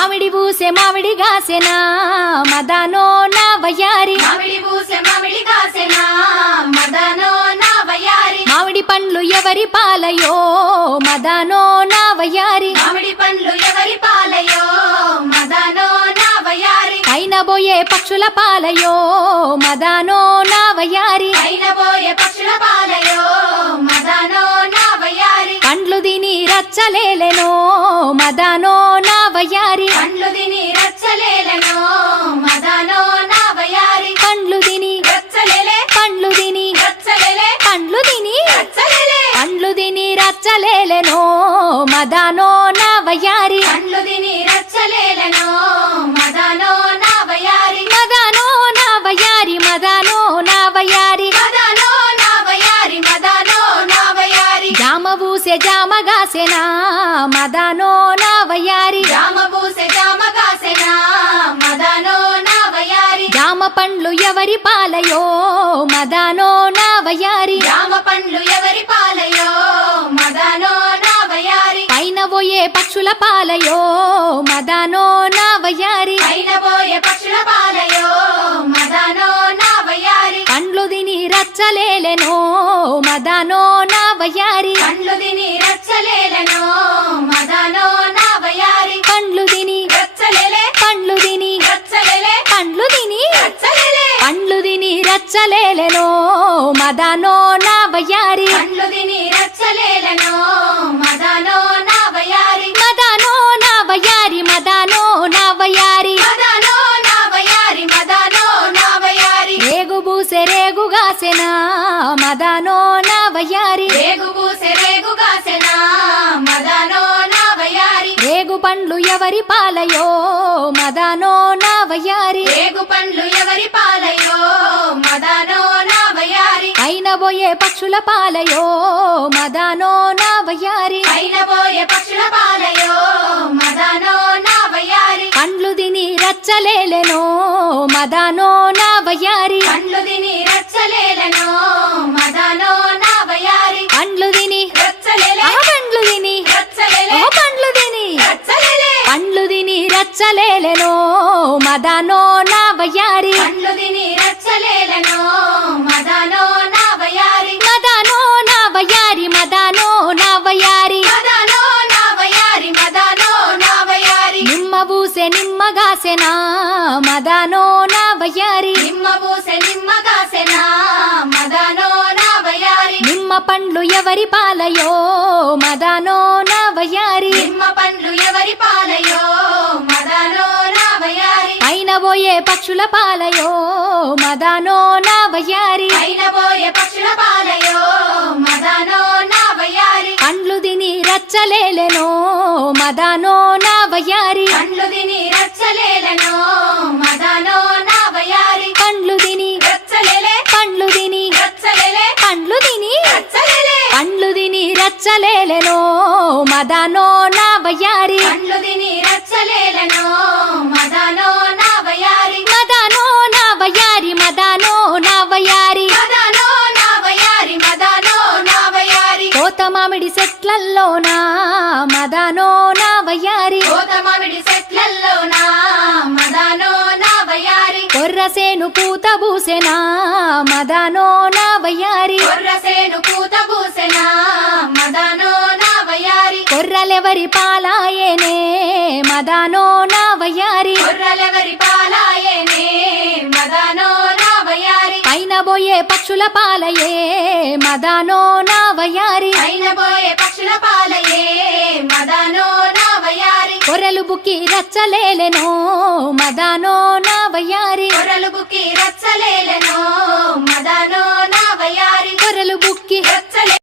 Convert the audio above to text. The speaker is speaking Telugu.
మామిడి బూసె మామిడి గాసెనా మదానో నా వయ్యారి మామిడి బూసె మామిడి కాసెనా మదనో నా వయ్యారి మామిడి పండ్లు ఎవరి పాలయో మదానో నా వయ్యారి మామిడి పండ్లు ఎవరి పాలయో మదనో నా వయ్యారి పైన బోయే పక్షుల పాలయో మదానో నా వయ్యారి పైన పోయే పక్షుల పాలయో మదనో నా వయ్యారి పండ్లు తిని రచ్చలేలెనో మదానో నా వయ్యారి పండ్లు తిని రచ్చలేలెనో మదనో నా వయ్యారి పండ్లు తిని రచ్చలేలే పండ్లు తిని రచ్చలేలే పండ్లు తిని రచ్చలేలే పండ్లు తిని రచ్చలేలెనో మదానో నా వయ్యారి పండ్లు తిని రచ్చలేలెనో మదనో నా వయ్యారి మదానో నా వయ్యారి మదానో నా వయ్యారి మదనో నా వయ్యారి మదనో నా వయ్యారి జామ బూసె జామ గాసెనా మదానో నా వయ్యారి జామ బూసె జామ కాసెనా మదనో నా వయ్యారి జామ పండ్లు ఎవరి పాలయో మదానో నా వయ్యారి జామ పండ్లు ఎవరి పాలయో మదనో నా వయ్యారి పైన పోయే పక్షుల పాలయో మదానో నా వయ్యారి పైన పోయే పక్షుల పాలయో మదనో నా వయ్యారి పండ్లు తిని రచ్చలేలెనో మదానో నా వయ్యారి పండ్లు తిని రచ్చలేలెనో మదనో నా వయ్యారి పండ్లు తిని రచ్చలేలే పండ్లు తిని రచ్చలేలే పండ్లు తిని రచ్చలేలే పండ్లు తిని రచ్చలేలెనో మదానో నా వయ్యారి పండ్లు తిని రచ్చలేలెనో మదనో నా వయ్యారి మదానో నా వయ్యారి మదానో నా వయ్యారి మదనో నా వయ్యారి మదనో నా వయ్యారి రేగు బూసె రేగు గాసెనా మదానో నా వయ్యారి రేగు బూసె రేగు కాసెనా మదనో నా వయ్యారి రేగు పండ్లు ఎవరి పాలయో మదానో నా వయ్యారి రేగు పండ్లు ఎవరి పాలయో మదనో నా వయ్యారి పైన పోయే పక్షుల పాలయో మదానో నా వయ్యారి పైన పోయే పక్షుల పాలయో మదనో నా వయ్యారి పండ్లు తిని రచ్చలేలెనో మదానో నా వయ్యారి పండ్లు తిని రచ్చలేలెనో మదనో నా వయ్యారి పండ్లు తిని రచ్చలేలే పండ్లు తిని రచ్చలేలే పండ్లు తిని రచ్చలేలే పండ్లు తిని రచ్చలేలెనో మదానో నా వయ్యారి పండ్లు తిని రచ్చలేలెనో మదనో నా వయ్యారి మదానో నా వయ్యారి మదానో నా వయ్యారి మదనో నా వయ్యారి మదనో నా వయ్యారి నిమ్మ బూసె నిమ్మ గాసెనా మదానో నా వయ్యారి నిమ్మ బూసె నిమ్మ కాసెనా మదనో నా వయ్యారి నిమ్మ పండ్లు ఎవరి పాలయో మదానో నా వయ్యారి నిమ్మ పండ్లు ఎవరి పాలయో మదనో నా వయ్యారి పైన పోయే పక్షుల పాలయో మదానో నా వయ్యారి పైన పోయే పక్షుల పాలయో మదనో నా వయ్యారి పండ్లు తిని రచ్చలేలెనో మదానో నా వయ్యారి పండ్లు తిని రచ్చలేలెనో మదనో నా వయ్యారి పండ్లు తిని రచ్చలేలే పండ్లు తిని రచ్చలేలే పండ్లు తిని రచ్చలేలే పండ్లు తిని రచ్చలేలెనో మదానో నా వయ్యారి పండ్లు తిని రచ్చలేలెనో మదనో నా వయ్యారి మదానో నా వయ్యారి మదానో నా వయ్యారి మదనో నా వయ్యారి మదనో నా వయ్యారి కోత మామిడి చెట్లల్లోనా మదానో నా వయ్యారి కోత మామిడి చెట్లల్లోనా మదనో నా వయ్యారి కొర్రసేను పూత బూసెనా మదానో నా వయ్యారి కొర్రసేను పూత పూసెనా మదనో నా వయ్యారి కొర్రలెవరి పాలాయేనే మదానో నా వయ్యారి కొర్రలెవరి పాలాయేనే మదనో నా వయ్యారి పైన పోయే పక్షుల పాలయే మదానో నా వయ్యారి పైన పోయే పక్షుల పాలయే మదనో నా వయ్యారి కొర్రలు బుక్కి రచ్చలేలెనో మదానో నా వయ్యారి కొర్రలు బుక్కి రచ్చలేలెనో మదనో నా వయ్యారి కొర్రలు బుక్కి రచ్చలే